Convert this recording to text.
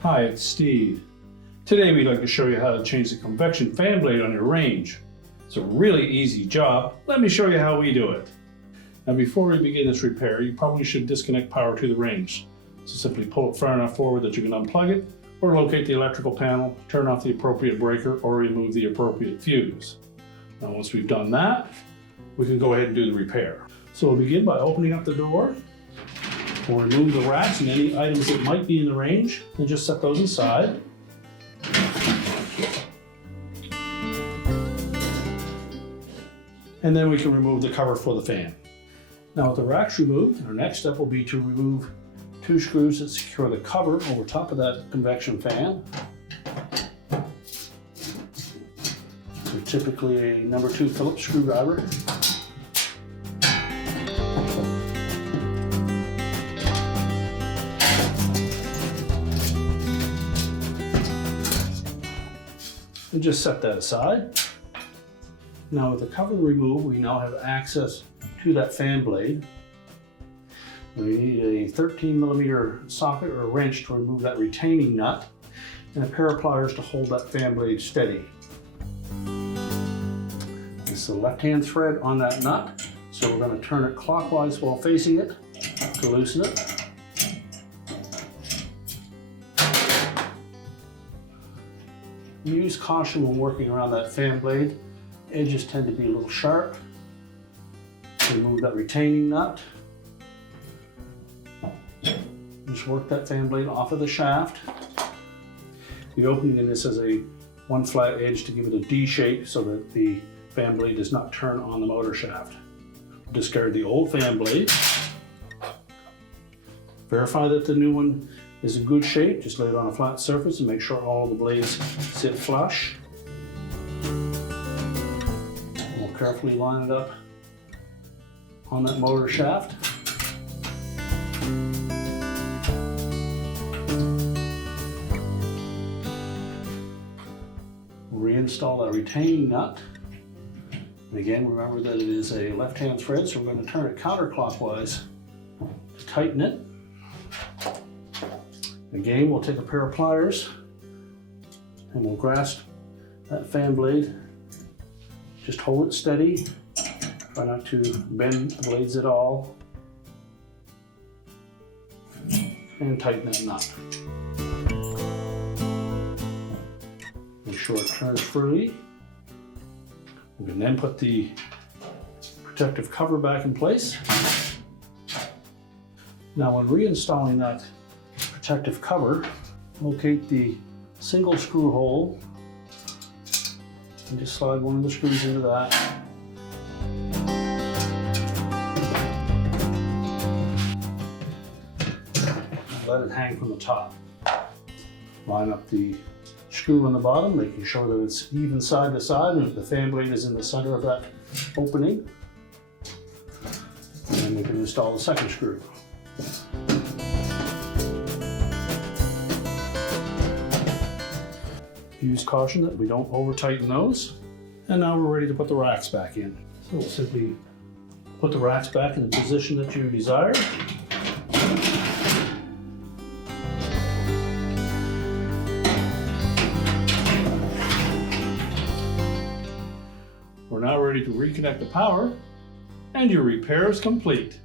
Hi, it's Steve. Today we'd like to show you how to change the convection fan blade on your range. It's a really easy job. Let me show you how we do it. Now before we begin this repair, you probably should disconnect power to the range. So simply pull it far enough forward that you can unplug it, or locate the electrical panel, turn off the appropriate breaker, or remove the appropriate fuse. Now once we've done that, we can go ahead and do the repair. So we'll begin by opening up the door. We'll remove the racks and any items that might be in the range and just set those aside. And then we can remove the cover for the fan. Now with the racks removed, our next step will be to remove 2 screws that secure the cover over top of that convection fan. They're typically a number 2 Phillips screwdriver. And just set that aside. Now with the cover removed, we now have access to that fan blade. We need a 13mm socket or a wrench to remove that retaining nut, and a pair of pliers to hold that fan blade steady. This is the left-hand thread on that nut, so we're going to turn it clockwise while facing it to loosen it. Use caution when working around that fan blade. Edges tend to be a little sharp. Remove that retaining nut. Just work that fan blade off of the shaft. The opening in this has one flat edge to give it a D shape so that the fan blade does not turn on the motor shaft. Discard the old fan blade. Verify that the new one is in good shape. Just lay it on a flat surface and make sure all the blades sit flush. We'll carefully line it up on that motor shaft. Reinstall that retaining nut. And again, remember that it is a left-hand thread, so we're going to turn it counterclockwise to tighten it. Again, we'll take a pair of pliers and we'll grasp that fan blade. Just hold it steady. Try not to bend the blades at all. And tighten that nut. Make sure it turns freely. We can then put the protective cover back in place. Now when reinstalling that protective cover, locate the single screw hole and just slide one of the screws into that. Let it hang from the top. Line up the screw on the bottom, making sure that it's even side to side and the fan blade is in the center of that opening. And then we can install the second screw. Use caution that we don't over tighten those. And now we're ready to put the racks back in. So we'll simply put the racks back in the position that you desire. We're now ready to reconnect the power, and your repair is complete.